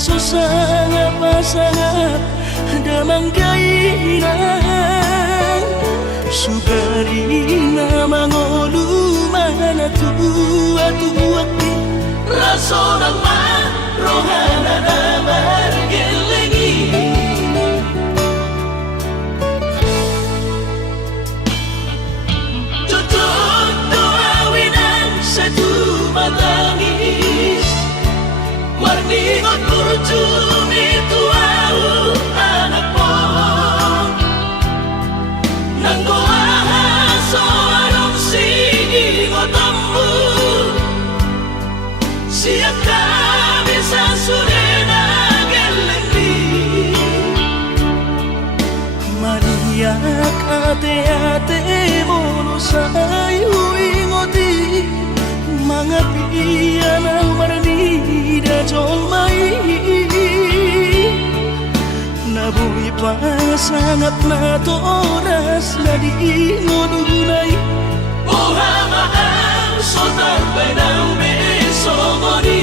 Susah pasangan damang kainan Sugarina mangolu mana tua Raso nama rohana damar gelengi Tutup doa winan satu matangis Marningot kurjum itu au anak pohon Nanggo ahaso anong sigi ngotammu Siap kami sasurena gelendi Maniak ate-ate molusay huingoti Mga piyan ang marnida jong may Nabuhi pa sangat na to oras na di ngununay Uhama ang sotan bay ng beso mo di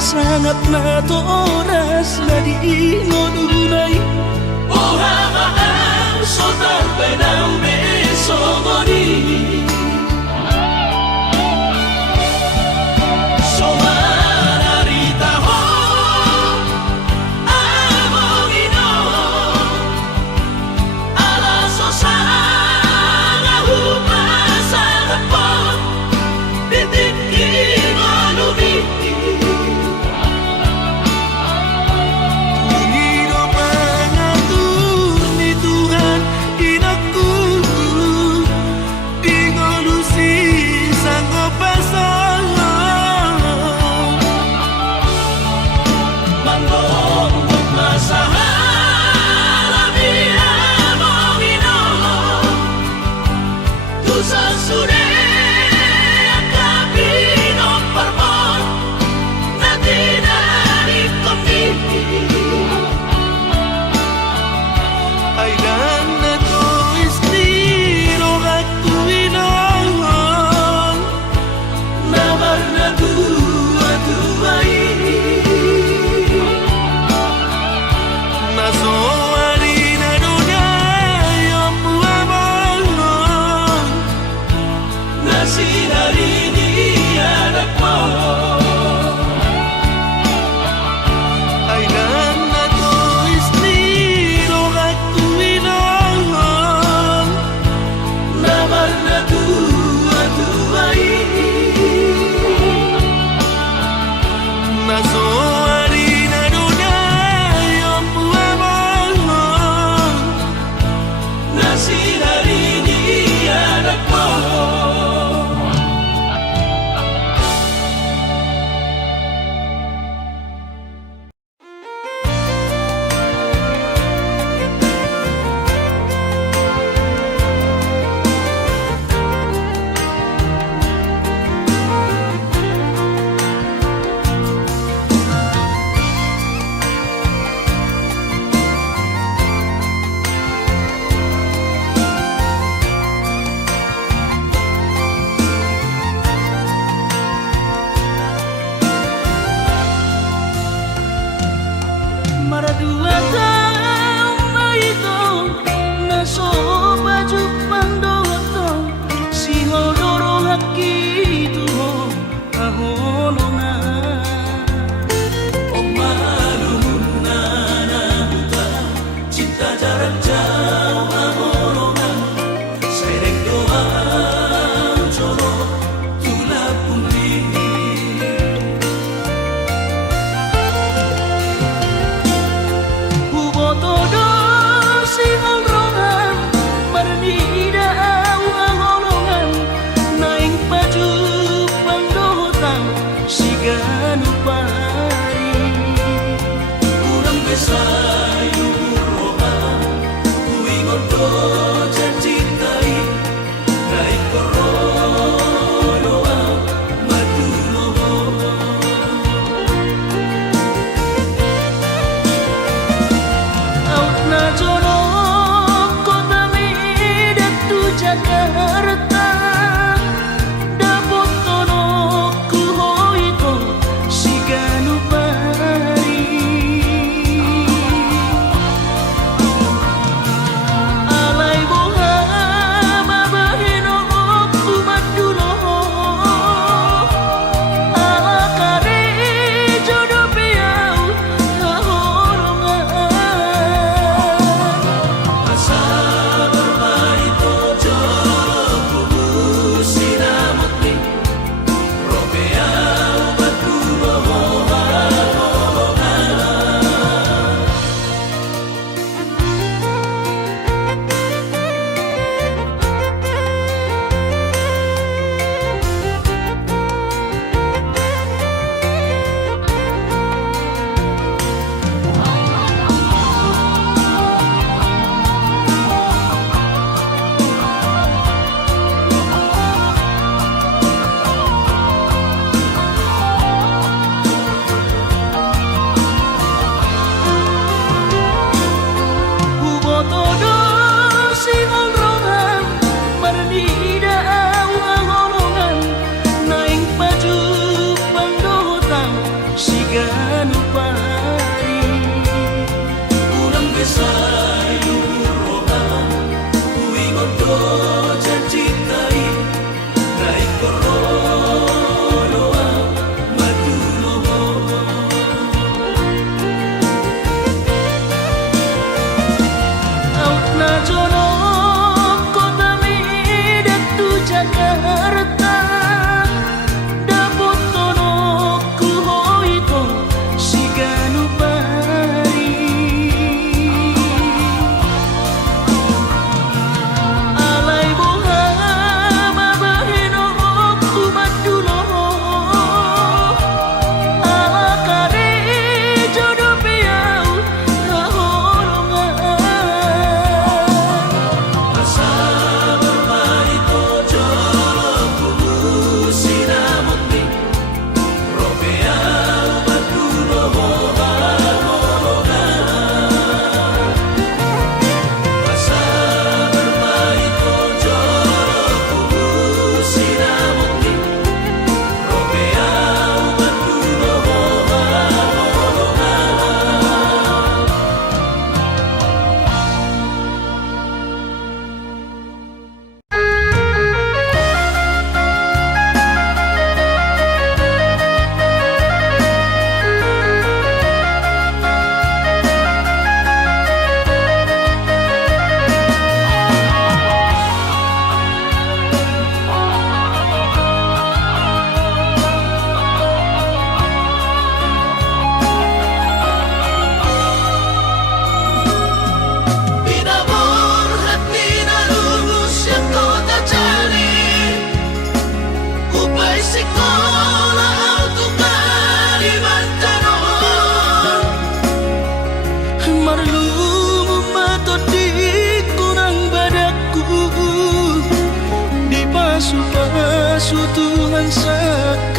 sangat na toras na di ngodunay Uhamahang sotar benang mesomoni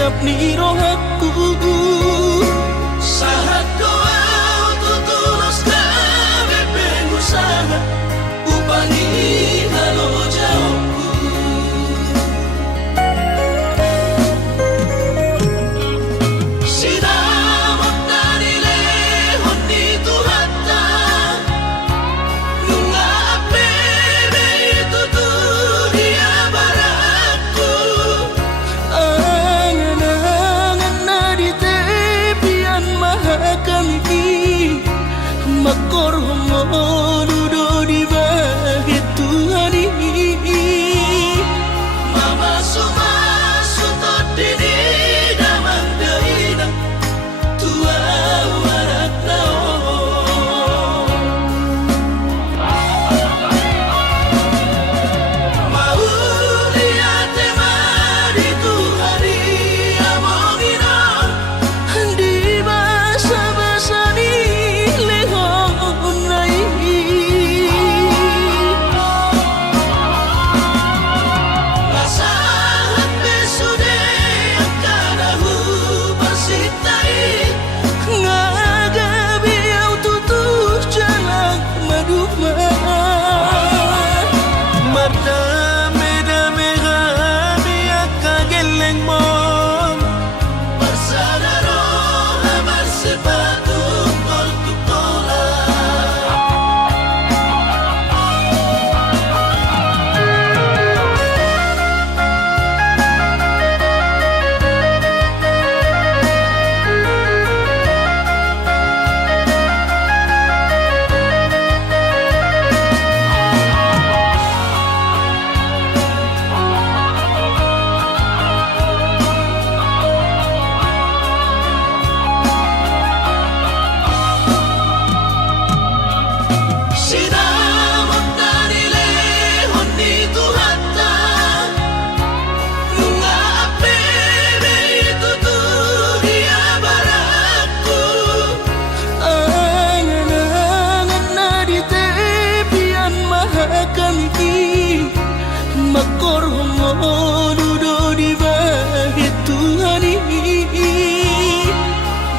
cakap ni rohaku sahat doa tutulos kami pengusaha upangi halo jauhku sinamot na nilehon ni Tuhata nunga apebe tuturia barakku angan-angan na di tepian mahakami makor homo dudo di bahit Tuhan mama sumasu todini damang daina tua warat mau lihat mari Tuhari amongina di basa-basa ni lehon nai lasahan besude akadahu persitai ngagabi au tutup jalan maduma merdame-dame kami akageleng mon bersadaro amar sepatu tol tutola sinamot na nilehon ni Tuhata nunga apebe tuturia barakku angan-angan na di tepian mahakami makor homo dudo di bahit Tuhan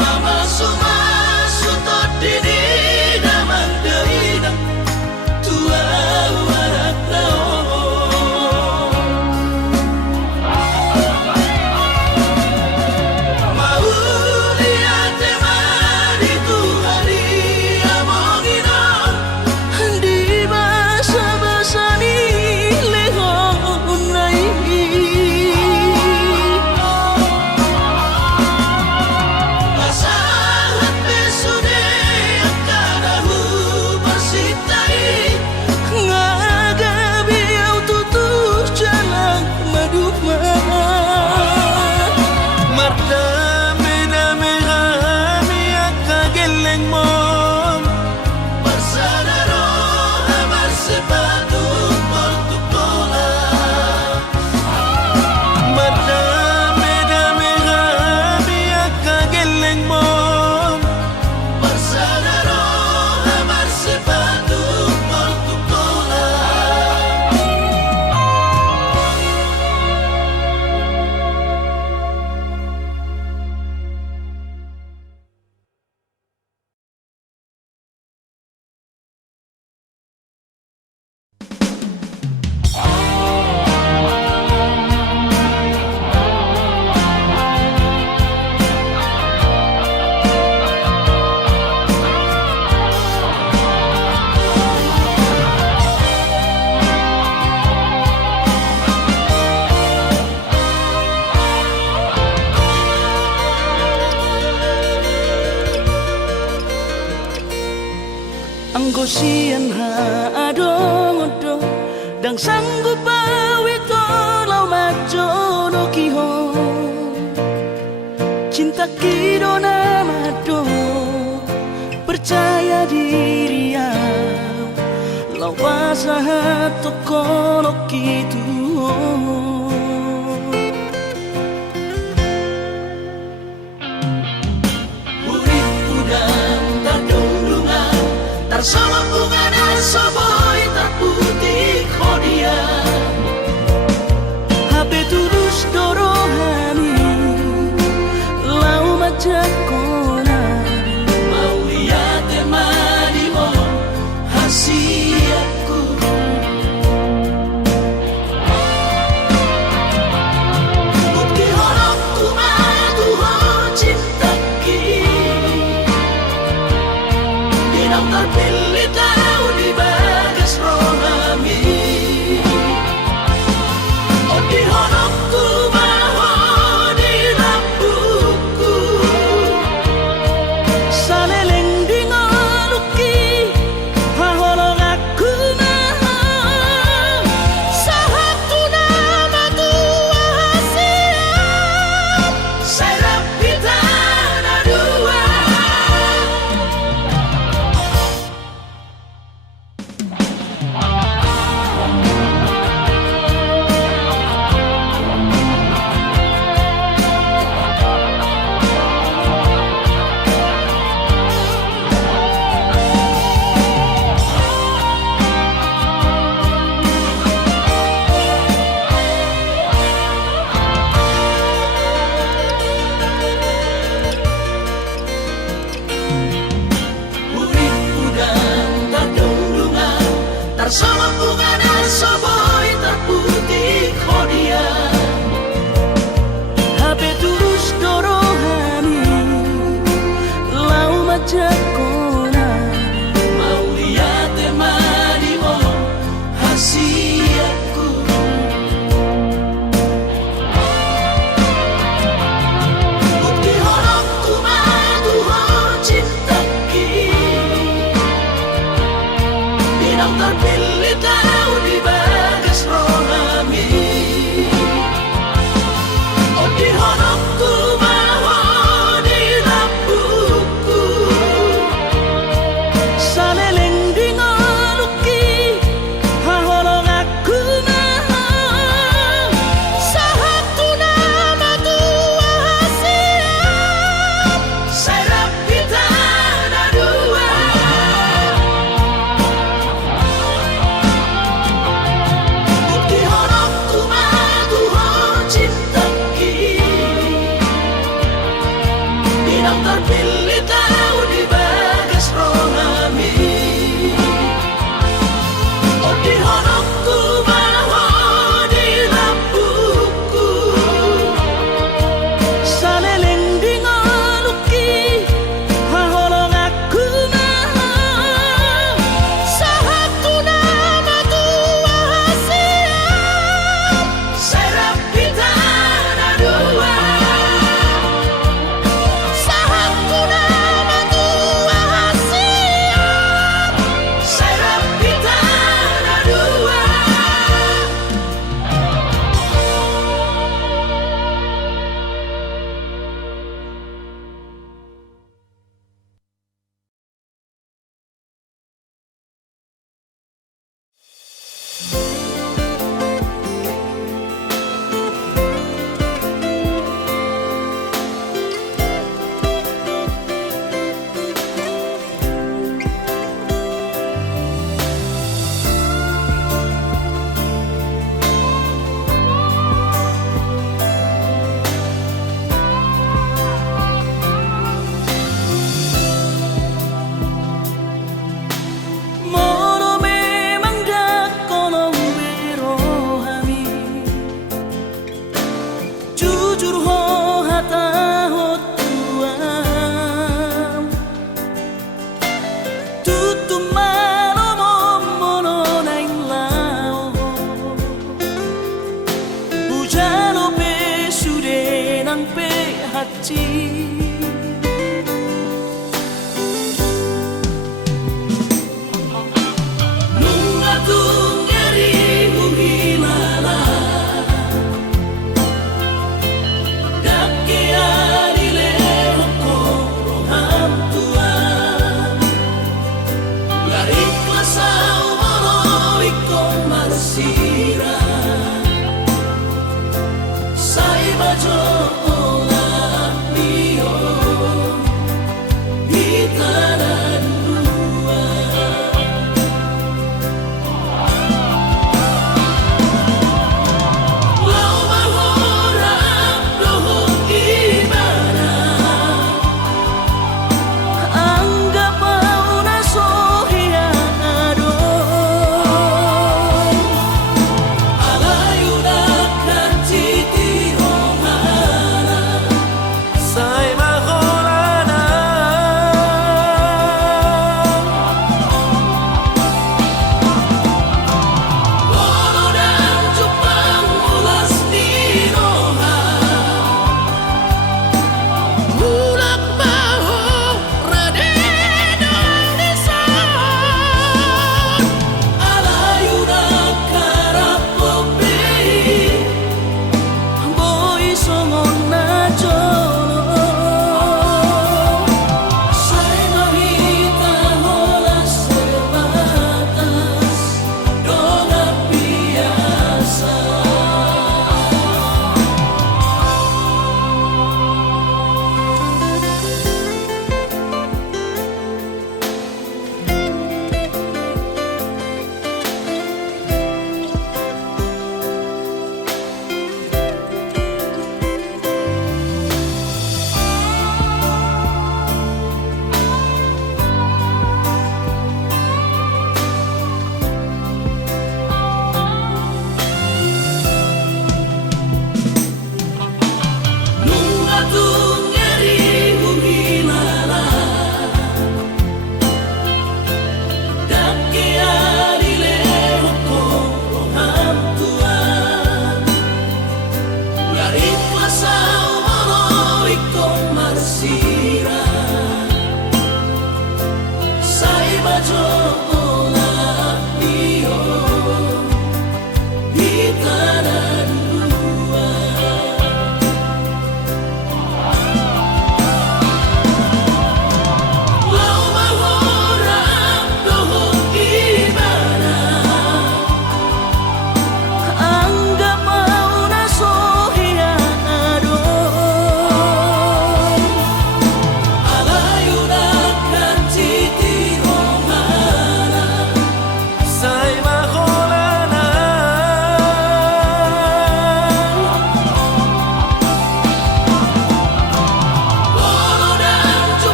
mama sumasu todini damang daina tua warat mau lihat mari Tuhari amongina di basa-basa ni lehon nai lasahan besude akadahu persitai ngagabi au tutup jalan maduma merdame-dame kami akageleng mon bersadaro amar sepatu tol tutola merdame-dame kami akageleng mon bersadaro amar sepatu tol tutola Anggosian ha adong-odong dang sanggup bawi tolau majono kihon cinta kidona mado percaya diri ya lawasa tokono kitu sama bunga dan soboy tak putih kodia HP tulus dorohani bunga soboy terputih khodia Habe terus dorohani lau majakona mau lihat temani oh hasiatku bukti horokku maduho cinta ki bidang terpilih tahu di bagas rohami oh di horokku maho di lampuku saleleng di ngoluki haholong aku maho sahatu nama tua hasiat serap kita ada dua bukti horokku maduho cinta ki bidang terpilih tahu di bagas rohami oh di horokku maho di lampuku saleleng di ngoluki haholong aku maho sahatu nama tua hasiat serap kita ada dua sahatu nama tua hasiat serap kita ada dua Moro memang dakolong berohami jujur ho hata ho tuam tutu malo mono naing lao bujalo pe sude nang pe hati nunga tungeri muhilala dake adile hokoro hamtuan lariklas au molo ikon marsira sai bajo olah mio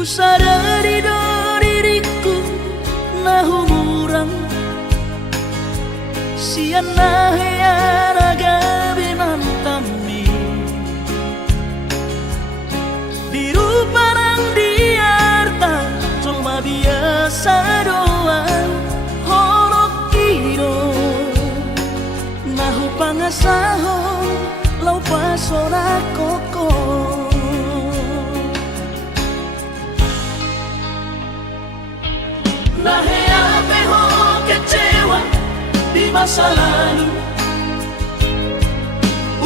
Ku sadari do diriku nah umurang siana heana gabinan tami biru parang diarta cuma biasa doang horok kiro nahu pangasahon lau pasona koko nahe ape ho kecewa di masa lalu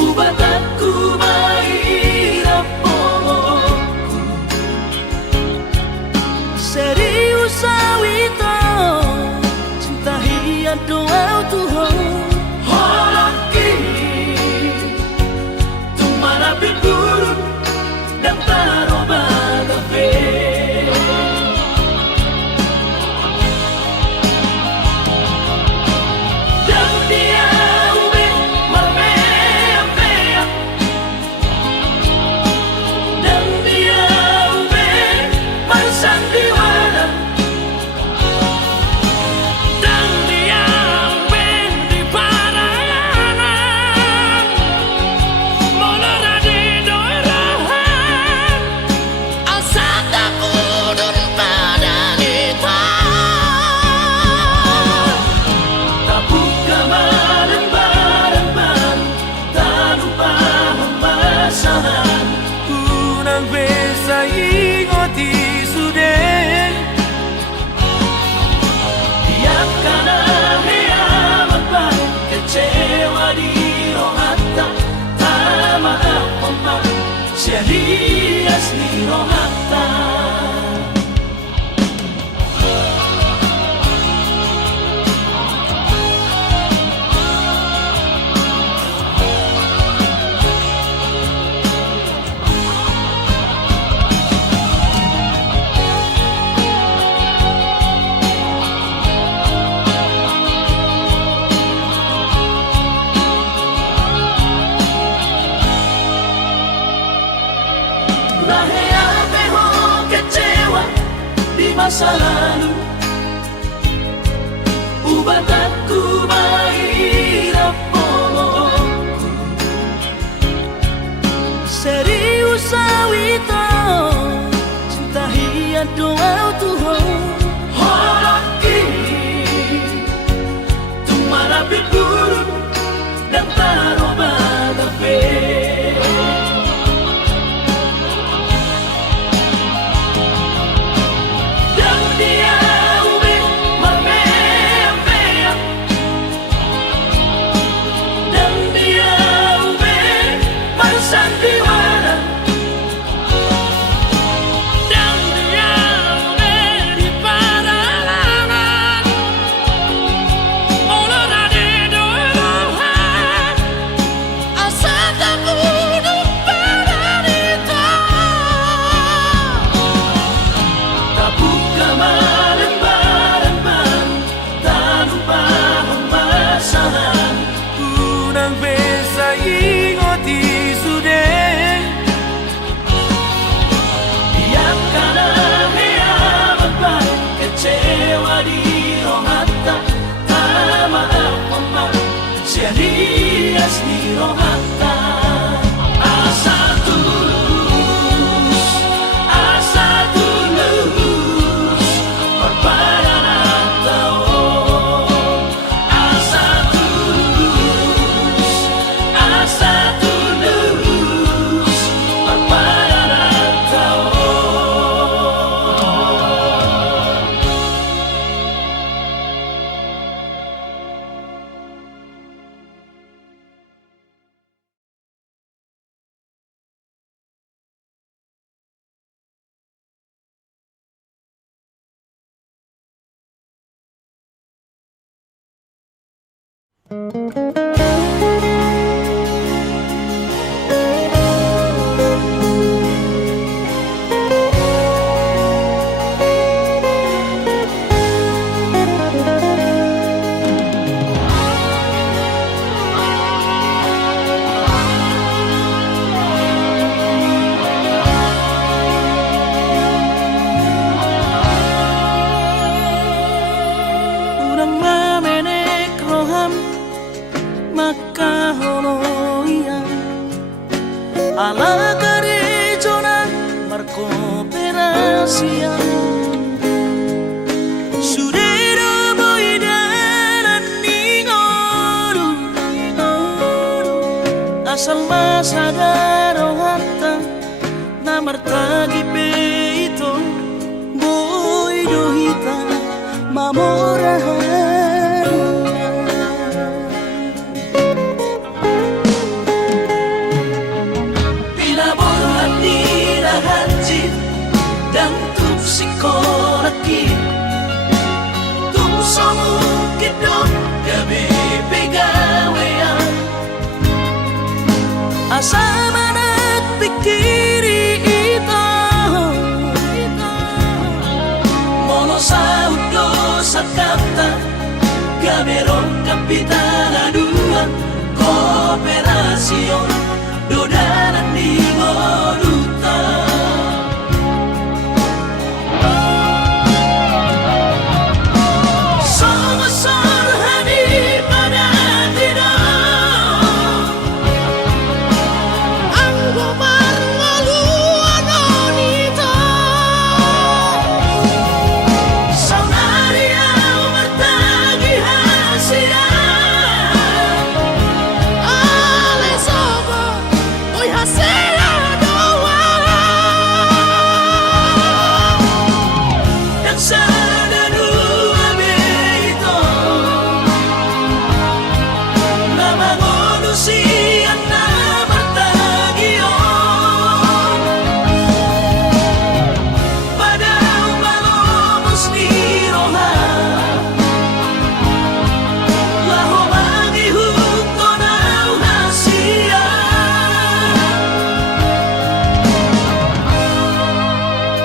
ubatanku mahirap pokokku serius awito cinta hiat doa Tuhan holoki tumara pingurun dan taroba kafe Dias ni rohata masa lalu ubatanku mahirap pokokku serius awito cinta hiat doa Tuhan holoki tumara pingurun dan taroba kafe Dias ni rohata asa tulus berpadan tao asa tulus berpadan tao sadaro hatta na martagi peito boy dohita mamorahan pinaborhat ni rahanjit dan tupsikolaki tumsomukit dong gabi pegawean asama nagpikiri ito mono sa udo sa kanta gamerong kapitana dua kooperasyon dodanan di moduta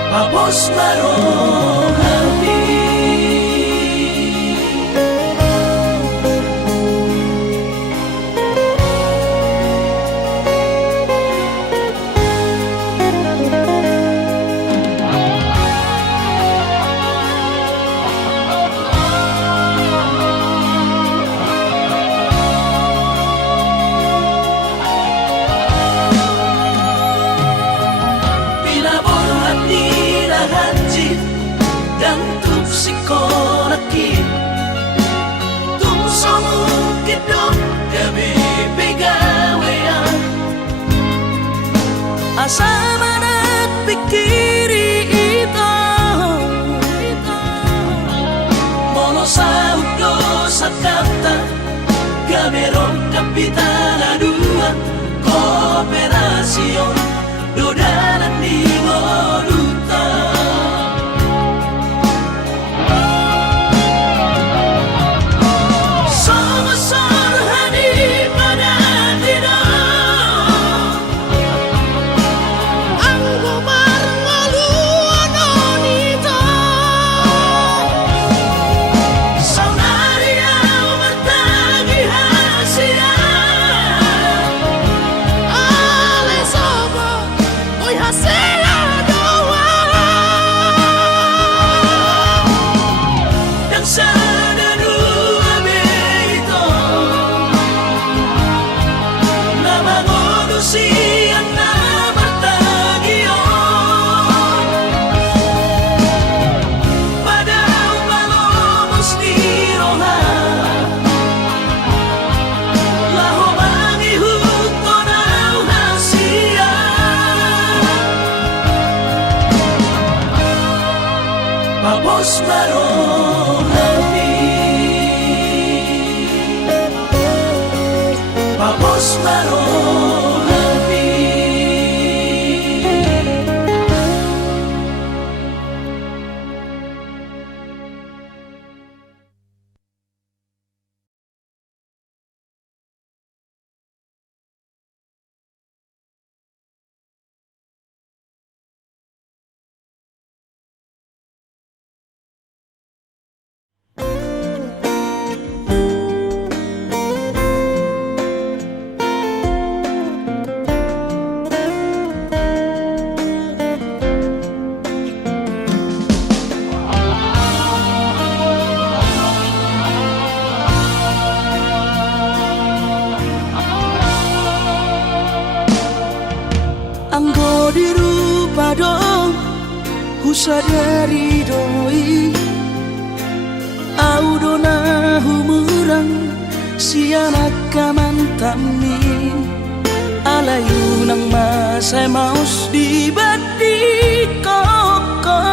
Papos marong hati dan tupsikolaki tumsomukit dong gabi pegawean asama nagpikiri ito mono sa udo sa kanta gamerong kapitana dua kooperasyon dodanan di moduta Papos marong hati Papos marong hati Anggo dirupa dong husadari doi audona humurang sianak kamantami Palayo ng masay maus di badi koko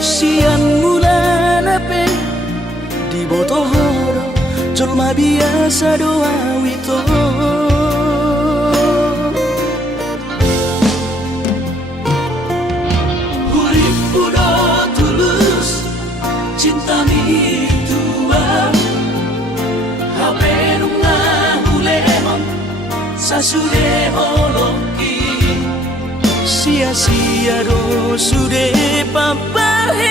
sian mula nape di botohoro colma biasa doa wito hurip udah tulus cinta mi tua hape nunga hulemon sasude holoki sia-sia do sude papahenaki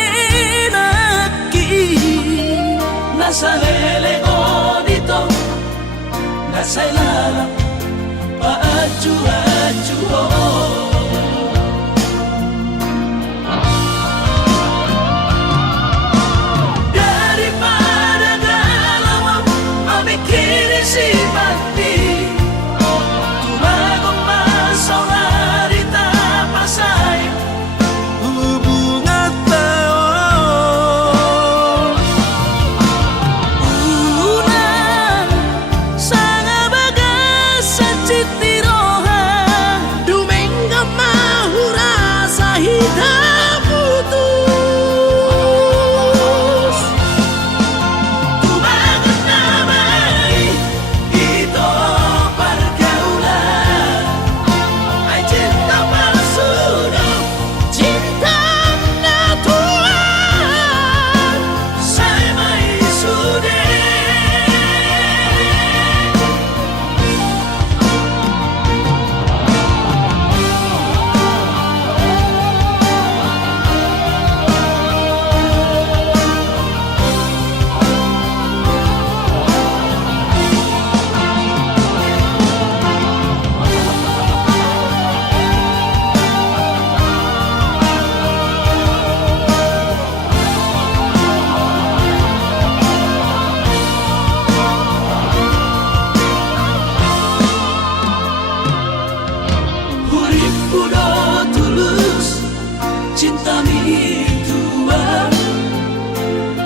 nasa lele odito nasa ilala paaju-aju daripada galau memikiri si mati cinta mi tua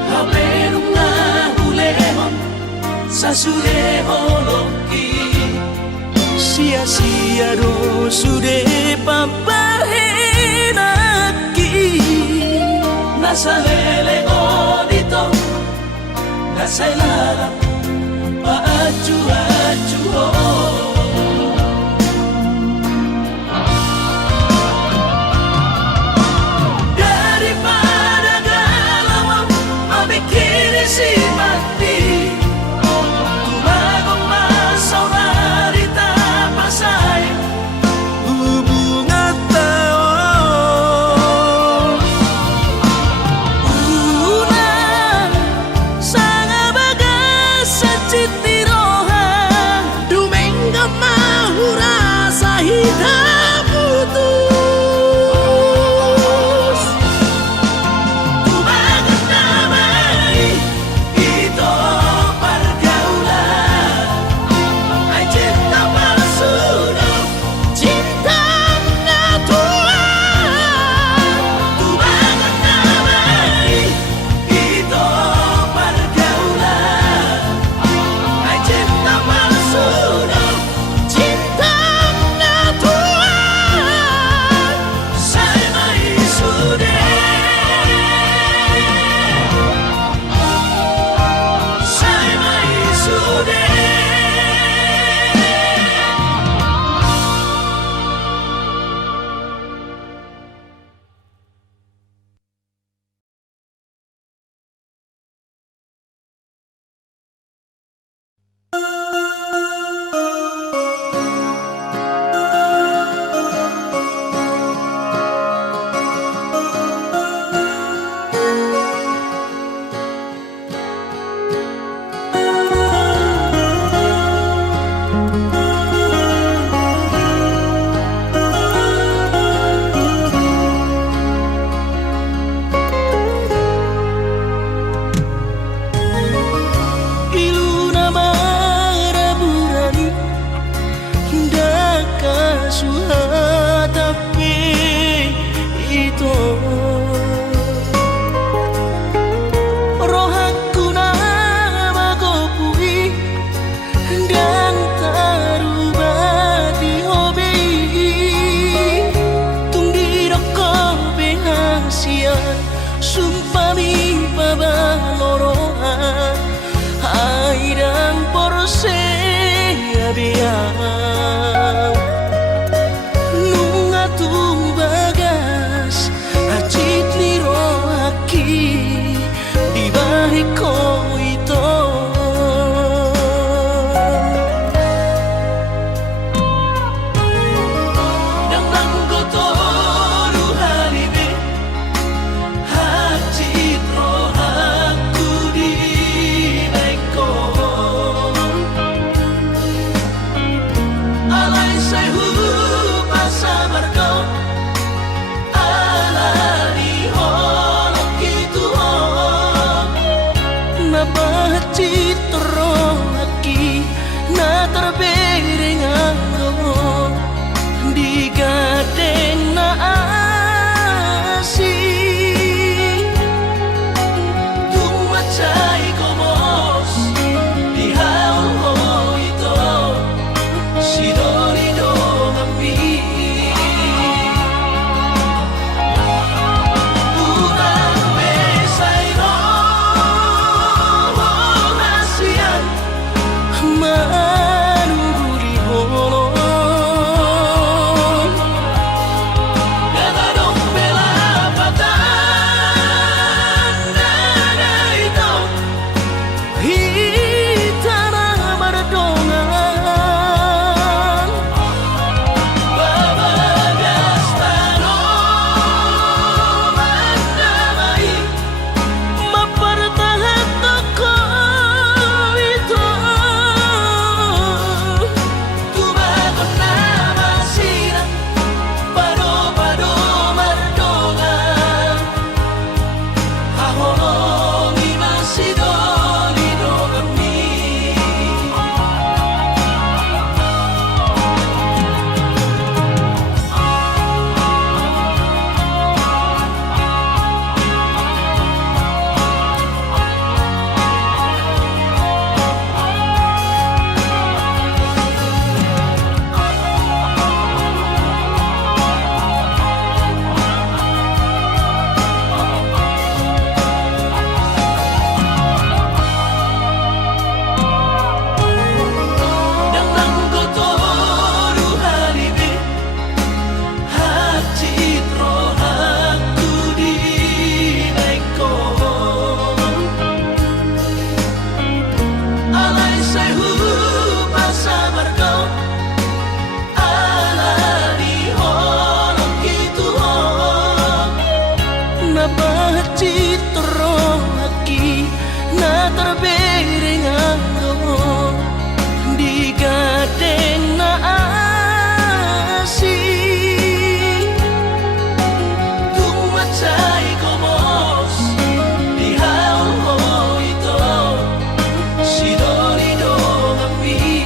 hape nunga hulemon sasude holoki sia-sia do sude papahenaki nasa lele odito nasa ilala paaju-aju si mati tumagong masaunari tapasay hubungan tao una sa nga bagas sumpami pabaloroa airang porse abiang nunga tu bagas acit liro aki di balik ko ito citro aki na terbering anggo di gadeng na asi tumacay komos di haul ito si dorido kami citro aki na terbering anggo di gadeng na asi tumacay komos di haul ito si dorido kami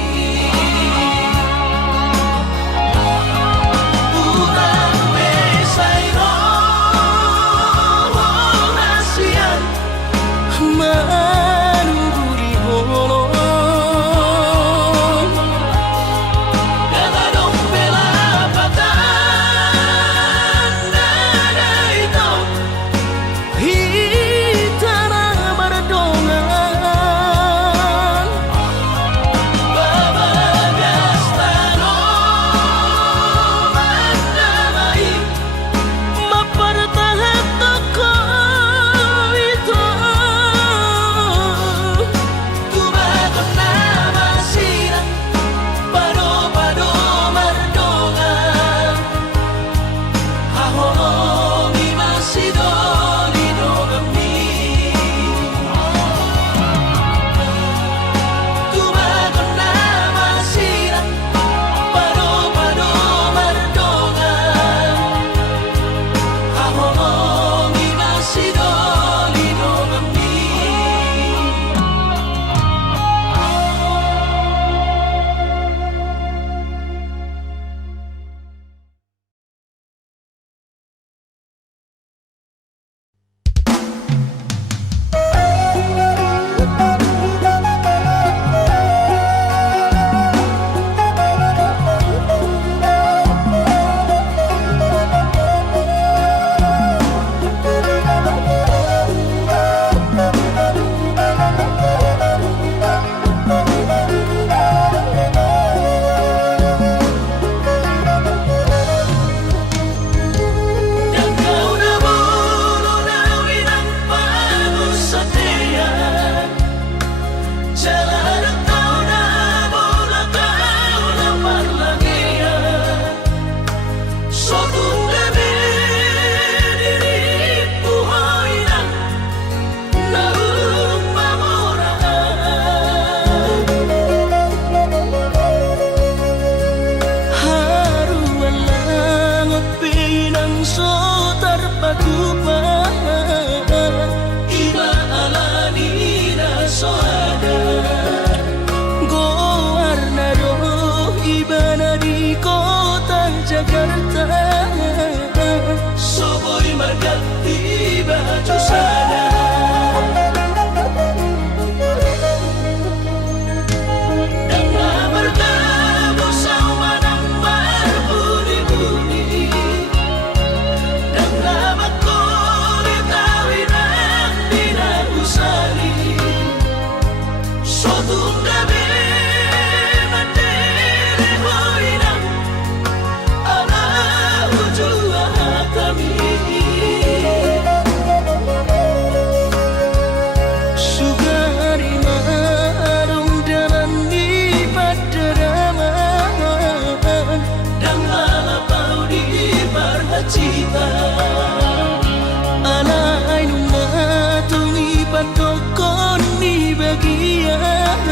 bagian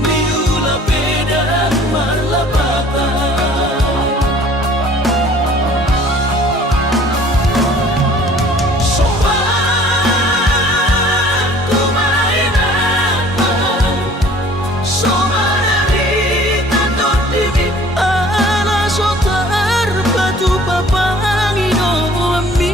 miula beda marlapatan sopan kumainan somarari tatot dimi ala sotar batu papangino ami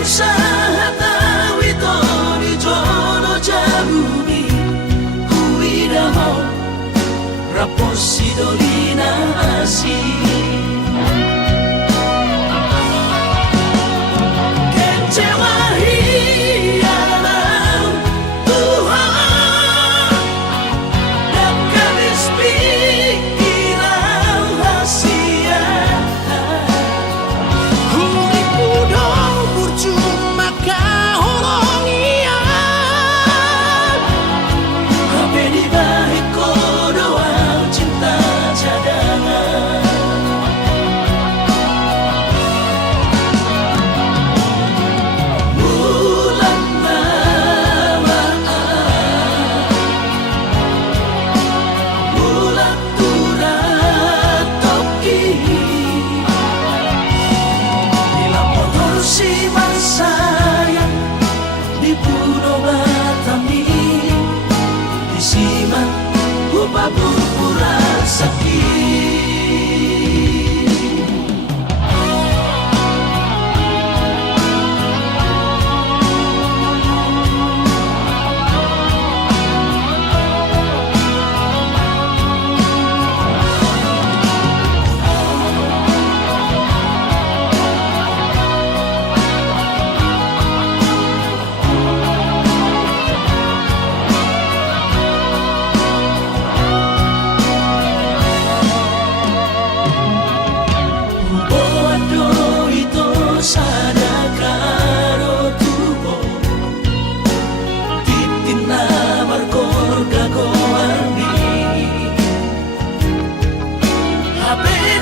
usaha tawi to di jono jabumi kuida ho raposi dolina asi kecewa hialam Tuhan dan kabis pikiran hasia huriku dong percuma kahorongian habe di balik doa cinta cadangan bulan bulan turat toki di lampor si sayang di pulau Batami di siman gua pura sakit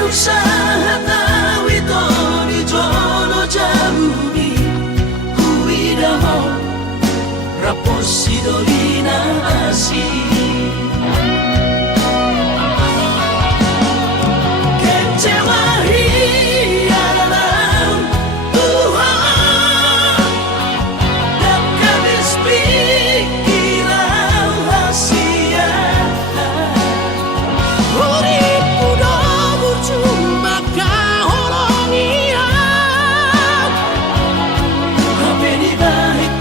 usaha tawi to di jono jabumi kuida ho raposi dolina asi kecewa hialam Tuhan dan kabis pikiran hasia huriku dong cuma kahorongian habe di balik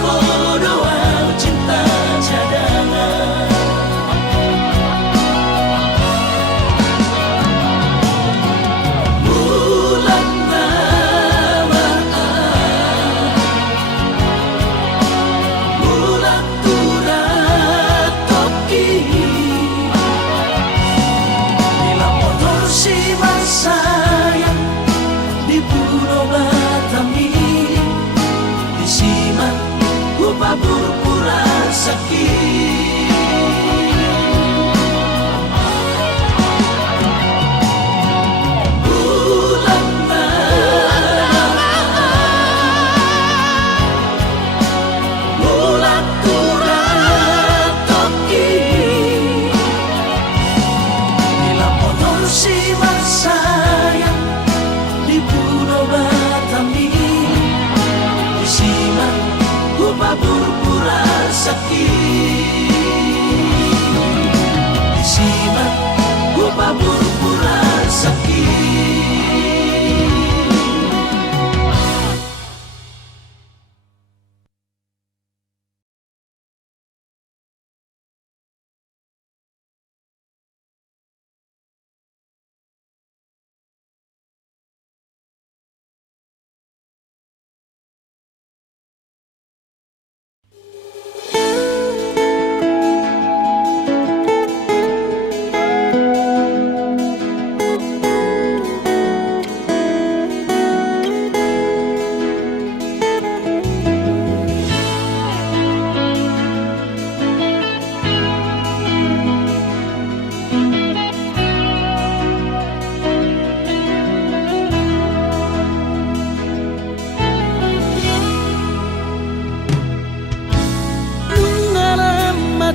doa cinta cadangan bulan bulan turat toki di lampor si sayang di pulau Batami di siman gua pura sakit bulan bulan turat toki di lampor si sayang di pulau Batami di siman gua pura sakit di siman gua pura sakit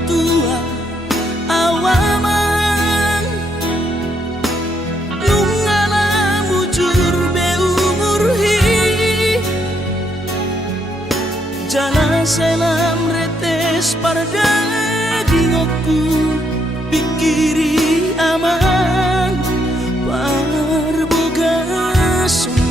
tua awaman nungala mujur be umur hi jana selam retes parda dingoku pikiri aman parboga sumi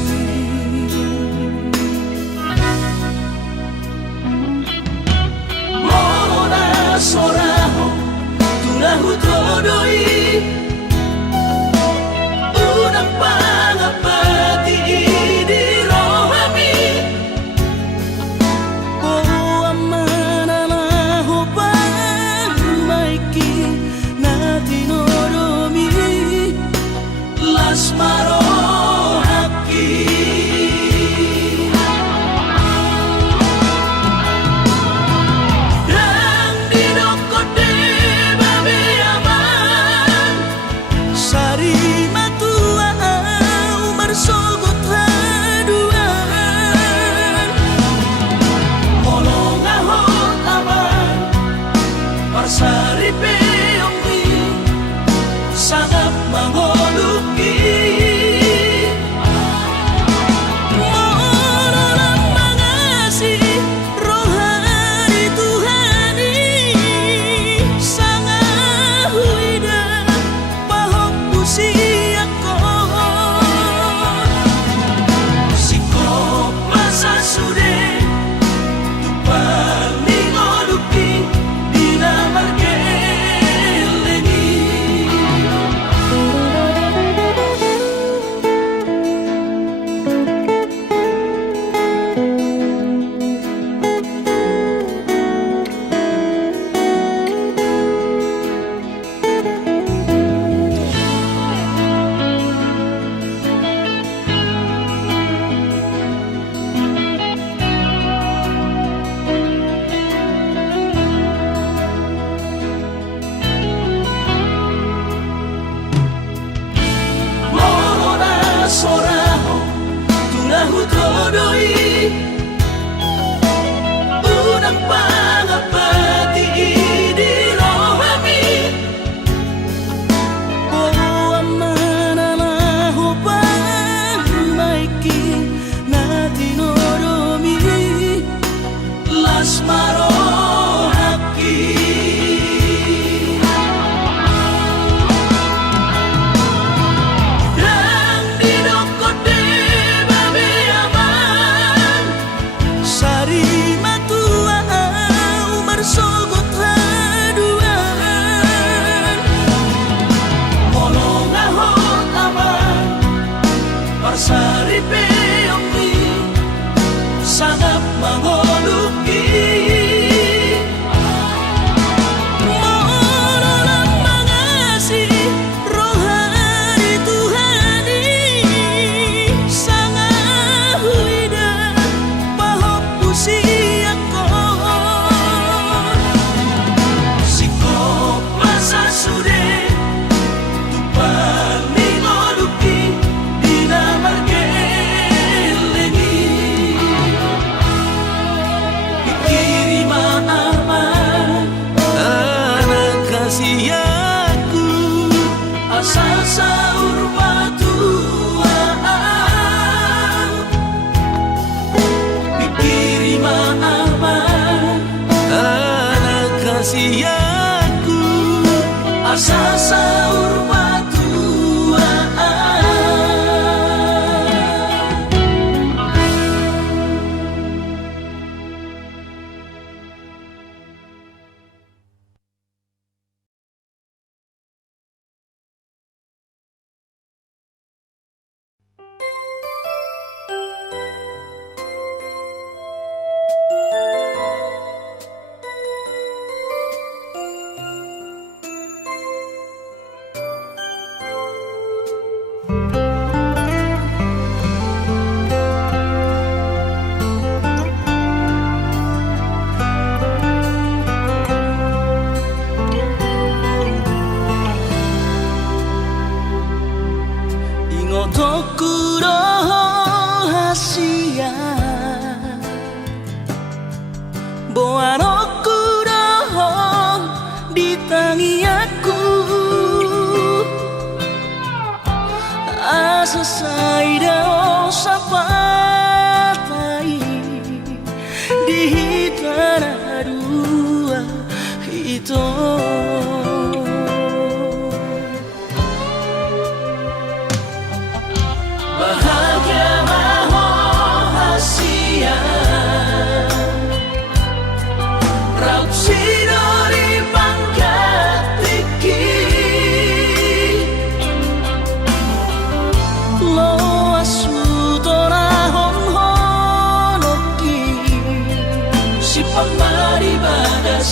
hari matua bersogot haduan molong ahon aman parsari peongli sangat mengoluki mololang mengasihi rohani Tuhani sangat huida pahop usiakon sikop masa sude tupar mingoluki dinamargeleni ikirima aman anak kasih aku asal sahur batuan ikirima aman anak kasih aku asal sahur batuan ingotoku rahasia boanoku dohong ditangi aku asa saida sapatai di tanah dua itu bahagia mahohasia raut sidori pangkat tiki lo asu torahon honoki si pamari badas